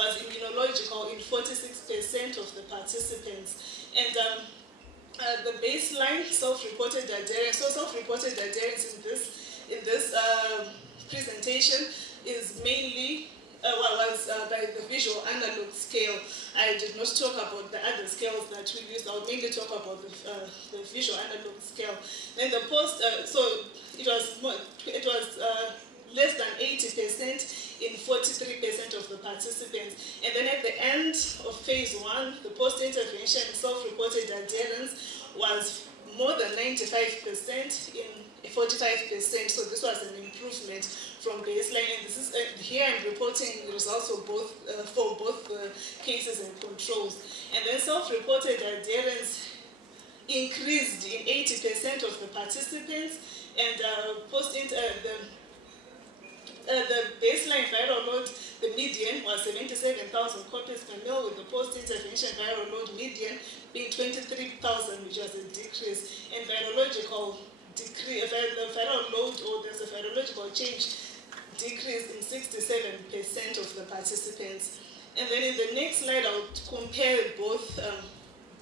was immunological in 46% of the participants. And the baseline self-reported adherence, so self-reported adherence in this presentation is mainly was by the visual analog scale. I did not talk about the other scales that we used. I'll mainly talk about the visual analog scale. Then the post, so it was less than 80% in 43% of the participants. And then at the end of phase 1, the post-intervention self-reported adherence was more than 95% in 45%. So this was an improvement from baseline. And this is here I'm reporting the results for both cases and controls. And then self-reported adherence increased in 80% of the participants, and the baseline viral load, the median was 77,000 copies per mil, with the post-intervention viral load median being 23,000, which was a decrease. And virological decrease, the viral load, or there's a virological change, decreased in 67% of the participants. And then in the next slide, I'll compare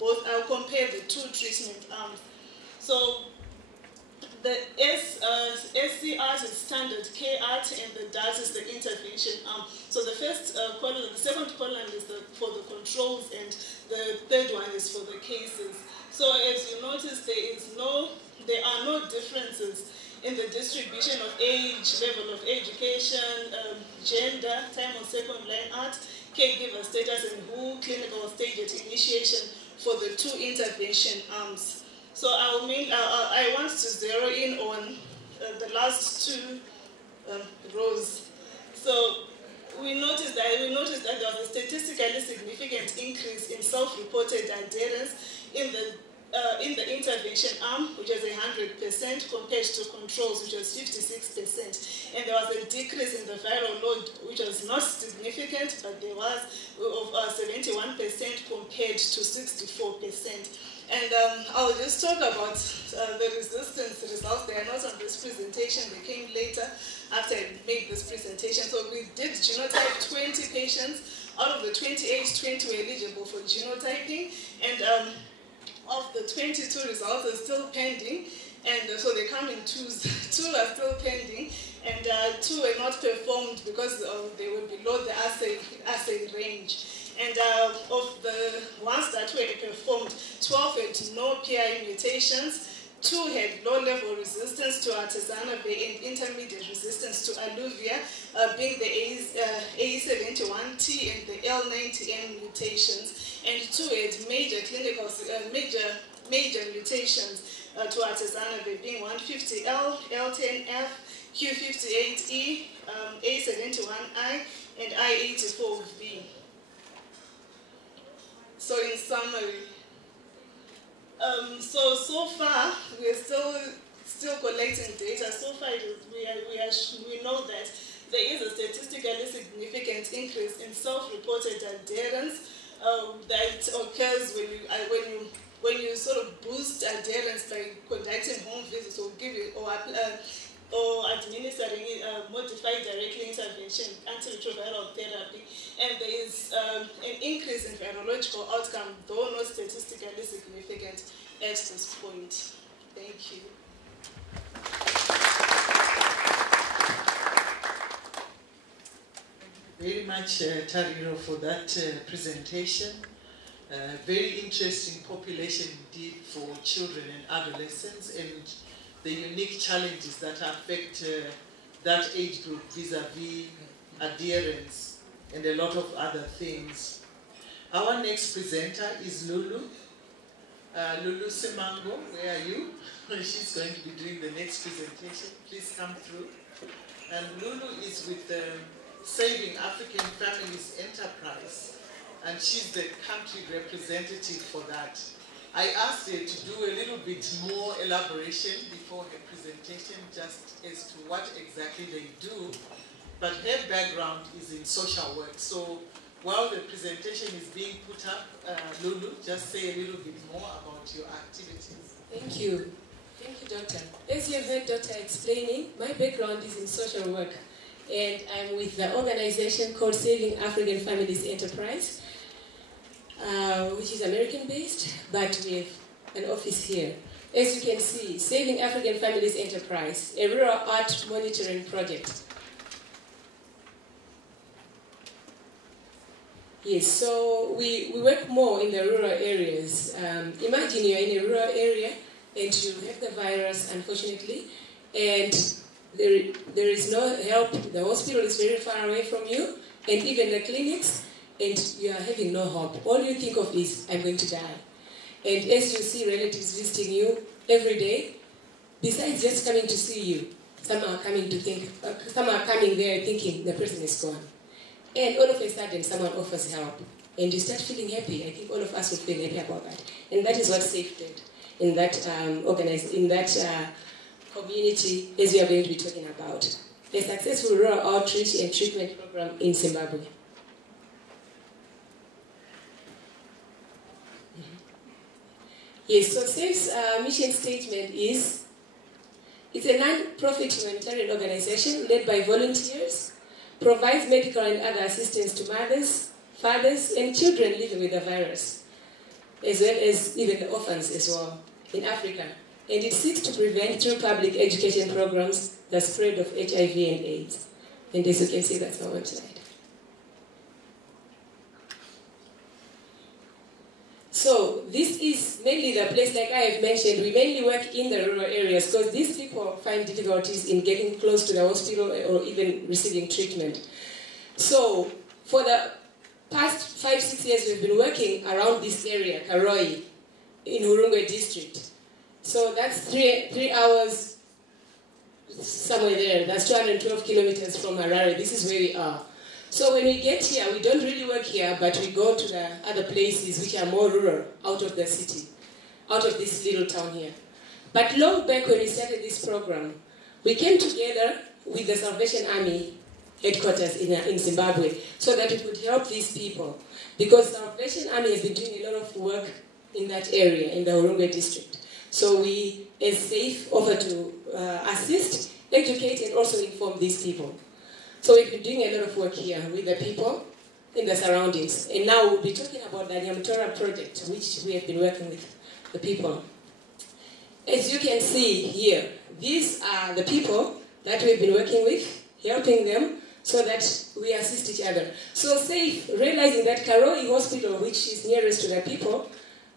I'll compare the two treatment arms. So the SC-ART is standard K-ART, and the DART is the intervention arm. So the first column, the second column is for the controls, and the third one is for the cases. So as you notice, there are no differences in the distribution of age, level of education, gender, time on second line art, caregiver status, and WHO clinical stage at initiation for the two intervention arms. So I want to zero in on the last two rows. So we noticed that there was a statistically significant increase in self-reported adherence in the intervention arm, which was 100%, compared to controls, which was 56%. And there was a decrease in the viral load, which was not significant, but there was of 71% compared to 64%. And I'll just talk about the resistance results. They are not on this presentation. They came later after I made this presentation. So we did genotype 20 patients. Out of the 28, 20 were eligible for genotyping. And of the 22 results are still pending. And so they come in twos. 2 are still pending. And 2 were not performed because they were below the assay range. And of the ones that were performed, 12 had no PI mutations, 2 had low-level resistance to artesunate and intermediate resistance to alluvia, being the AE71T and the L90N mutations, and 2 had major mutations to artesunate, being 150L, L10F, Q58E, A71I, and I84V. So in summary, so far we're still collecting data. So far we know that there is a statistically significant increase in self-reported adherence that occurs when you sort of boost adherence by conducting home visits or administering modified directly intervention antiretroviral therapy, and there is an increase in virological outcome, though not statistically significant at this point. Thank you. Very much, Tariro, for that presentation. Very interesting population indeed for children and adolescents, and the unique challenges that affect that age group vis-a-vis adherence and a lot of other things. Our next presenter is Lulu. Lulu Simango, where are you? She's going to be doing the next presentation. Please come through. And Lulu is with the Saving African Families Enterprise, and she's the country representative for that. I asked her to do a little bit more elaboration before her presentation, just as to what exactly they do, but her background is in social work. So while the presentation is being put up, Lulu, just say a little bit more about your activities. Thank you. Thank you, Doctor. As you heard Doctor explaining, my background is in social work. and I'm with the organization called Saving African Families Enterprise, which is American-based, but we have an office here. As you can see, Saving African Families Enterprise, a rural art monitoring project. Yes, so we work more in the rural areas. Imagine you're in a rural area and you have the virus, unfortunately, and there is no help. The hospital is very far away from you, and even the clinics, and you are having no hope. All you think of is, I'm going to die. And as you see relatives visiting you every day, besides just coming to see you, some are coming there thinking the person is gone. And all of a sudden, someone offers help, and you start feeling happy. I think all of us would feel happy about that. And that is what SAFE did in that community, as we are going to be talking about. A successful rural outreach and treatment program in Zimbabwe. Yes, so SAFE's mission statement is, it's a non-profit humanitarian organization led by volunteers, provides medical and other assistance to mothers, fathers, and children living with the virus, as well as even the orphans as well in Africa. And it seeks to prevent through public education programs the spread of HIV and AIDS. And as you can see, that's our website. So this is mainly the place, like I have mentioned, we mainly work in the rural areas because these people find difficulties in getting close to the hospital or even receiving treatment. So for the past 5-6 years, we've been working around this area, Karoi, in Hurungwe district. So that's 3 hours somewhere there. That's 212 kilometers from Harare. This is where we are. So when we get here, we don't really work here, but we go to the other places which are more rural, out of the city, out of this little town here. But long back when we started this program, we came together with the Salvation Army headquarters in Zimbabwe so that we could help these people. Because the Salvation Army has been doing a lot of work in that area, in the Hurungwe district. So we, as SAFE, offer to assist, educate, and also inform these people. So we've been doing a lot of work here with the people in the surroundings. And now we'll be talking about the Nyamtora project, which we have been working with the people. As you can see here, these are the people that we've been working with, helping them so that we assist each other. So SAFE, realizing that Karoi Hospital, which is nearest to the people,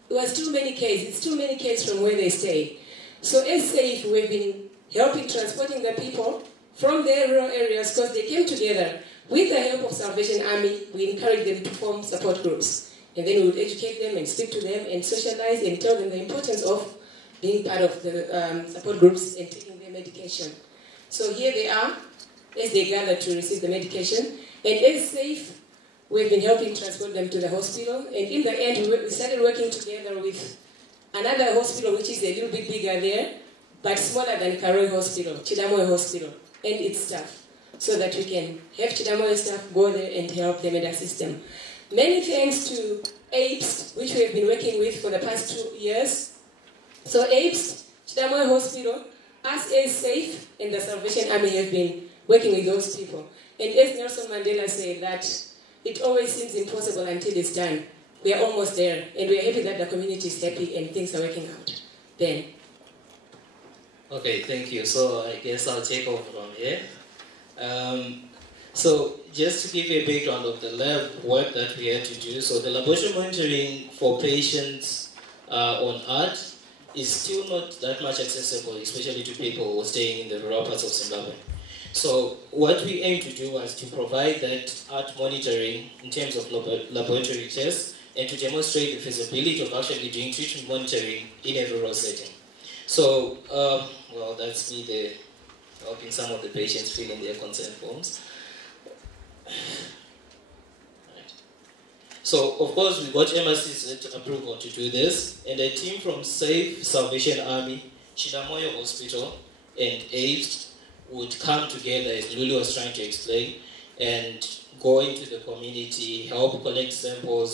it was too many Ks. It's too many Ks from where they stay. So as SAFE, we've been helping transporting the people from their rural areas because they came together. With the help of Salvation Army, we encourage them to form support groups. And then we would educate them and speak to them and socialize and tell them the importance of being part of the support groups and taking their medication. So here they are, as they gather to receive the medication. And as SAFE, we've been helping transport them to the hospital. And in the end, we started working together with another hospital, which is a little bit bigger there, but smaller than Karoi Hospital, Chidamoyo Hospital, and its staff, so that we can have Chidamoyo staff go there and help them and assist them. Many thanks to APES, which we have been working with for the past 2 years. So APES, Chidamoyo Hospital, us as SAFE, and the Salvation Army have been working with those people. And as Nelson Mandela said, that it always seems impossible until it's done. We are almost there, and we are happy that the community is happy and things are working out. Ben. Okay, thank you. So I guess I'll take over from here. So just to give you a background of the lab work that we had to do. So the laboratory monitoring for patients on art is still not that much accessible, especially to people staying in the rural parts of Zimbabwe. So what we aim to do was to provide that art monitoring in terms of laboratory tests and to demonstrate the feasibility of actually doing treatment monitoring in a rural setting. So, well, that's me there helping some of the patients fill in their consent forms. Right. So, of course, we got MRC's approval to do this, and a team from SAFE, Salvation Army, Chidamoyo Hospital, and APES would come together, as Lulu was trying to explain, and go into the community, help collect samples,